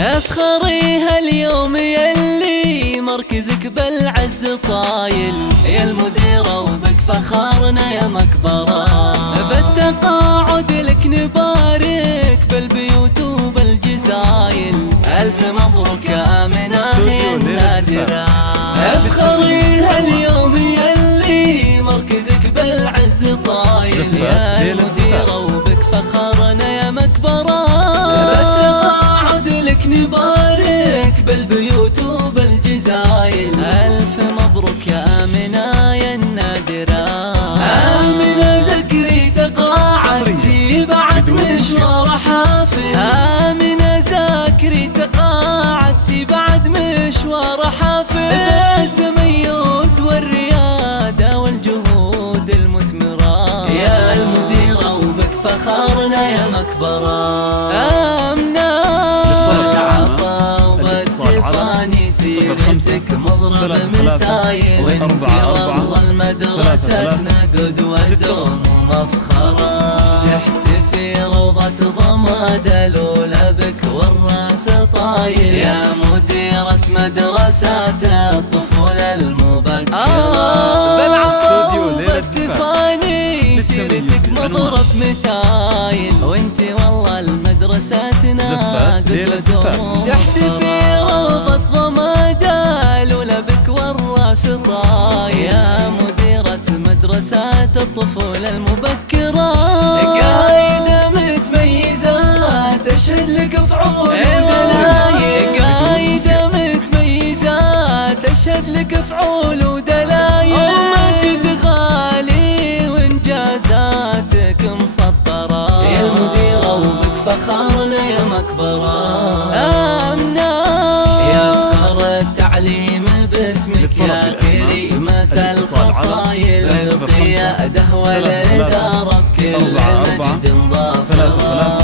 افخري هاليوم يلي مركزك بالعز طايل، يا المديرة وبك فخرنا يا مكبرة. بالتقاعد لك نبارك بالبيوت وبالجزايل، ألف مبروك يا آمنة يا النادرة. افخري هاليوم يلي مركزك بالعز طايل، يا المديرة وبك فخرنا يا مكبرة. بالتقاعد لك نبارك بالبيوت وبالجزايل، ألف مبروك يا آمنة يا النادرة. آمنة زكري تقاعدتي بعد مشوار حافل، آمنة زكري تقاعدتي بعد مشوار حافل. بالتميز والريادة والجهود المثمرة، يا المديرة وبك فخرنا يا مكبرة. آمنة سيرتك مضرب مثايل، وانتي والله المدرستنا قدوة دوم ومفخرة. تحتفي روضة ضماد الأولى بك والراس طايل، يا مديرة مدرسة الطفولة المبكرة. بالعروض تفاني سيرتك مضرب مثايل، وانتي والله المدرستنا قدوة دوم. تحتفي روضة ضماد الأولى بك والراس طايل، يا مديرة مدرسة الطفولة المبكرة. قايدة متميزة تشهد لك فعول ودلايل، قايدة متميزة تشهد لك فعول ودلايل. ومجد غالي وانجازاتك مسطرة، يا المديرة وبك فخرنا يا مكبرة. آمنة يا فخر التعليم باسمك يا كريمة الخصايل، القيادة والإدارة بكل مجد ظافرة.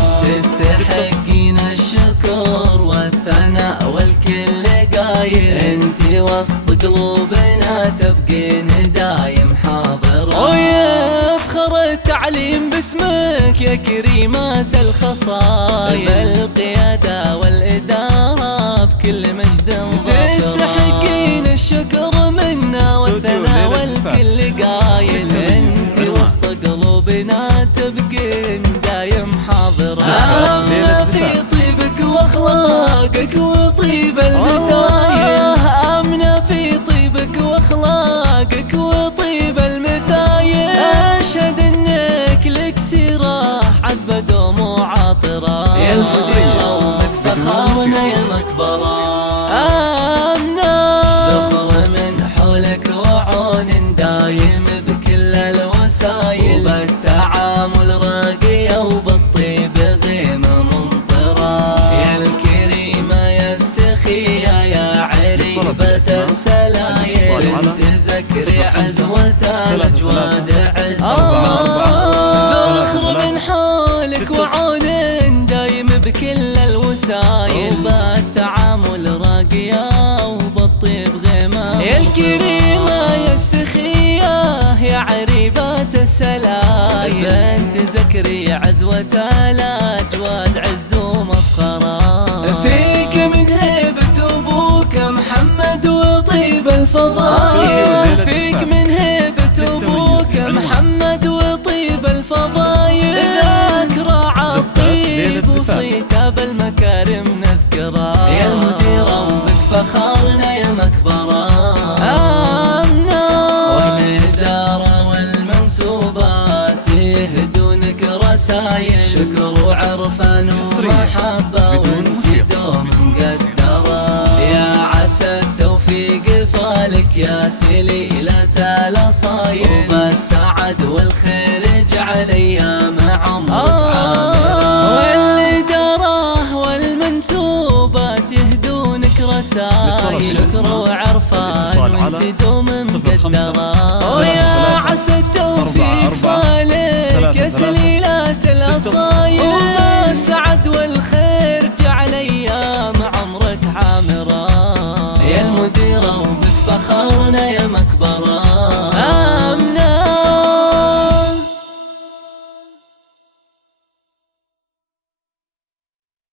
تستحقين الشكر والثناء والكل قايل، انتي وسط قلوبنا تبقين دايم حاضرة. ويا فخر التعليم باسمك يا كريمة الخصايل، القيادة والإدارة بكل مجد ظافرة. تستحقين الشكر منا والثناء والكل قايل، انتي وسط قلوبنا تبقين دايم حاضرة. آمنة في طيبك واخلاقك وطيب المثايل، آمنة في طيبك واخلاقك وطيب المثايل. أشهد انك لك سيرة عذبة دوم وعاطرة، يا المديرة وبك فخرنا يا مكبرة. آمنة ذخر من حولك وعون دايم بكل الوسايل، وبالتعامل راقية وبالطيب غيمة ممطرة. يا الكريمة يا السخية يا عريبة السلايل، انت زكري عزوة الأجواد عز. ذخر من حولك وعون دايم بكل الوسايل، وبالتعامل راقية وبالطيب غيمة. يا الكريمة يا السخية يا عريبة السلايل، انت زكري عزوة الأجواد عز ومفخرة. فيك من هيبة أبوك محمد وطيب الفضايل، فيك من هيبة أبوك محمد وطيب الفضايل. ذاكرة عالطيب وصيته بالمكارم نذكره، يا المديرة وبك فخرنا يا مكبرة. آمنة والإدارة والمنسوبات يهدونك رسايل، شكر وعرفان ومحبة وانتي دوم مقدرة. يا عسى التوفيق فالك يا سليلة الأصايل، وبالسعد والخير اجعل أيام عمرك عامرة. والإدارة والمنسوبات يهدونك رسايل، شكر وعرفان وانتي دوم مقدرة. ويا عسى التوفيق فالك يا سليلة الأصايل، وبالسعد والخير جعل أيام عمرك عامرة. يا المديرة وبك فخرنا يا مكبرة.